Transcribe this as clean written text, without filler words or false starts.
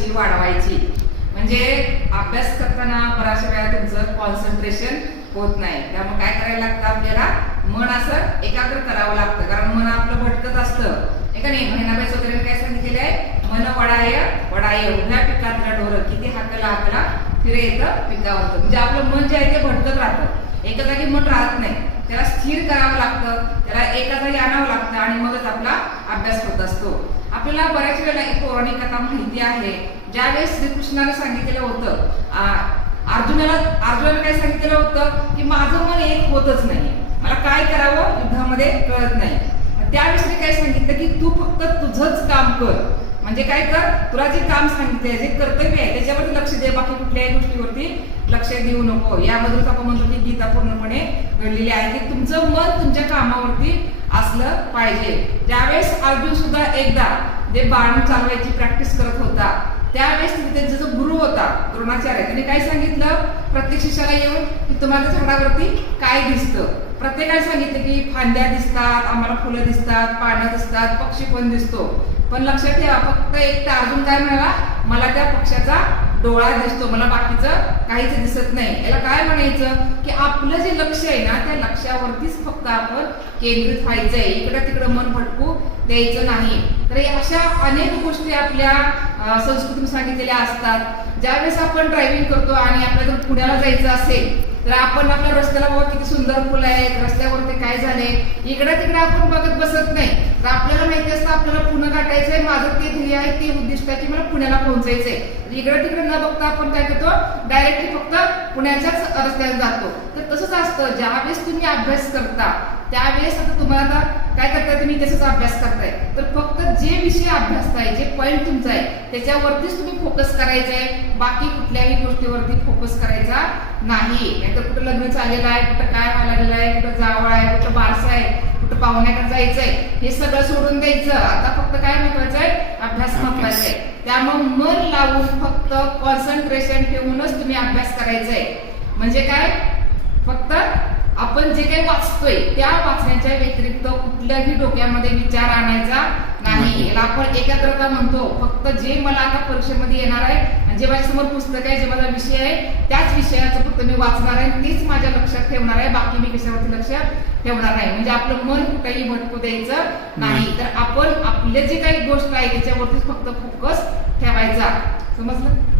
कशी वाढवायची. म्हणजे अभ्यास करताना बऱ्याच वेळा तुमचं कॉन्सन्ट्रेशन होत नाही, त्यामुळे काय करायला लागतं, आपल्याला मन असं एकाग्र करावं लागतं, कारण मन आपलं भटकत असतं. एका नाही महिनाभर वगैरे काय सांगितलेलं आहे, मन वडाय वडाय उभ्या पिकातला ढोर किती हाकला हाकला फिरे येतं पिकावरतं. म्हणजे आपलं मन जे आहे ते भटकत राहतं, एका जागी मन राहत नाही, त्याला स्थिर करावं लागतं, त्याला एका जागी आणावं लागतं आणि मगच आपला अभ्यास होत असतो. आपल्याला बऱ्याच वेळेला एक पौराणिक कथा माहिती आहे, ज्यावेळेस श्रीकृष्णाने सांगितलेलं होतं, अर्जुनाला काय सांगितलेलं होतं की माझं मन एक होतच नाही, मला काय करावं युद्धामध्ये कळत नाही. त्यावेळेस काय सांगितलं की तू फक्त तुझंच काम कर. म्हणजे काय कर, तुला जे काम सांगितलंय, जे कर्तव्य आहे त्याच्यावरती लक्ष दे, बाकी कुठल्याही गोष्टीवरती लक्ष देऊ नको. यामधूनच आपण म्हणतो की गीता पूर्णपणे घडलेली आहे की तुमचं मन तुमच्या कामावरती असलं पाहिजे. ज्यावेळेस अर्जुन सुद्धा एकदा जे बाण चालवायची प्रॅक्टिस करत होता, त्यावेळेस त्यांचा जो गुरु होता द्रोणाचार्य, त्यांनी काय सांगितलं प्रत्येक शिष्याला येऊन की तुम्हाला झाडावरती काय दिसतं. प्रत्येकाने सांगितलं की फांद्या दिसतात, आम्हाला फुलं दिसतात, पानं दिसतात, पक्षी पण दिसतो. पण लक्षात ठेवा, फक्त एकटा अर्जुन काय म्हणाला, मला त्या पक्षाचा डोळा दिसतो, मला बाकीचं काहीच दिसत नाही. याला काय म्हणायचं की आपलं जे लक्ष आहे ना, त्या लक्ष्यावरतीच फक्त आपण केंद्रित व्हायचंय, इकडं तिकडं मन भटकू द्यायचं नाही. तर अशा अनेक गोष्टी आपल्या संस्कृतीत सांगितलेल्या असतात. ज्यावेळेस आपण ड्रायव्हिंग करतो आणि आपल्याला जर पुण्याला जायचं असेल तर आपण आपल्या रस्त्याला बाबा किती सुंदर फुलं आहेत, रस्त्यावरती काय झाले, इकडे तिकडे आपण बघत बसत नाही. तर आपल्याला माहिती असतं आपल्याला पुणे गाठायचंय, माझं ते ध्येय आहे, ते उद्दिष्ट आहे की मला पुण्याला पोहोचायचंय. इकडे तिकडे न बघता आपण काय करतो, डायरेक्टली फक्त पुण्याच्याच रस्त्याला जातो. तर तसंच असतं, ज्यावेळेस तुम्ही अभ्यास करता त्यावेळेस आता तुम्हाला आता काय करताय, तुम्ही त्याचाच अभ्यास करताय, तर फक्त जे विषय अभ्यासताय, जे पॉईंट तुमचा आहे त्याच्यावरतीच तुम्ही फोकस करायचा आहे, बाकी कुठल्याही गोष्टीवरती फोकस करायचा नाही. नाहीतर कुठं लग्न चाललेलं आहे, कुठं काय व्हायला लागलेलं आहे, कुठं जावळ आहे, कुठं बारसं आहे, कुठं पाहुण्याकडे जायचंय, हे सगळं सोडून द्यायचं. आता फक्त काय महत्वाचं आहे, अभ्यास महत्वाचा आहे. त्यामुळे मन लावून फक्त कॉन्सन्ट्रेशन ठेवूनच तुम्ही अभ्यास करायचा आहे. म्हणजे काय, फक्त आपण जे काही वाचतोय त्या वाचण्याच्या व्यतिरिक्त कुठल्याही डोक्यामध्ये विचार आणायचा नाही. याला आपण एकाग्रता म्हणतो. फक्त जे मला आता परीक्षेमध्ये येणार आहे, जे माझ्यासमोर पुस्तक आहे, जे माझा विषय आहे, त्याच विषयाचं फक्त मी वाचणार आहे, तेच माझ्या लक्षात ठेवणार आहे, बाकी मी कशावरती लक्ष ठेवणार नाही. म्हणजे आपलं मन कुठेही भटकू द्यायचं नाही. तर आपण आपले जे काही गोष्ट आहे त्याच्यावरतीच फक्त फोकस ठेवायचा. समजलं?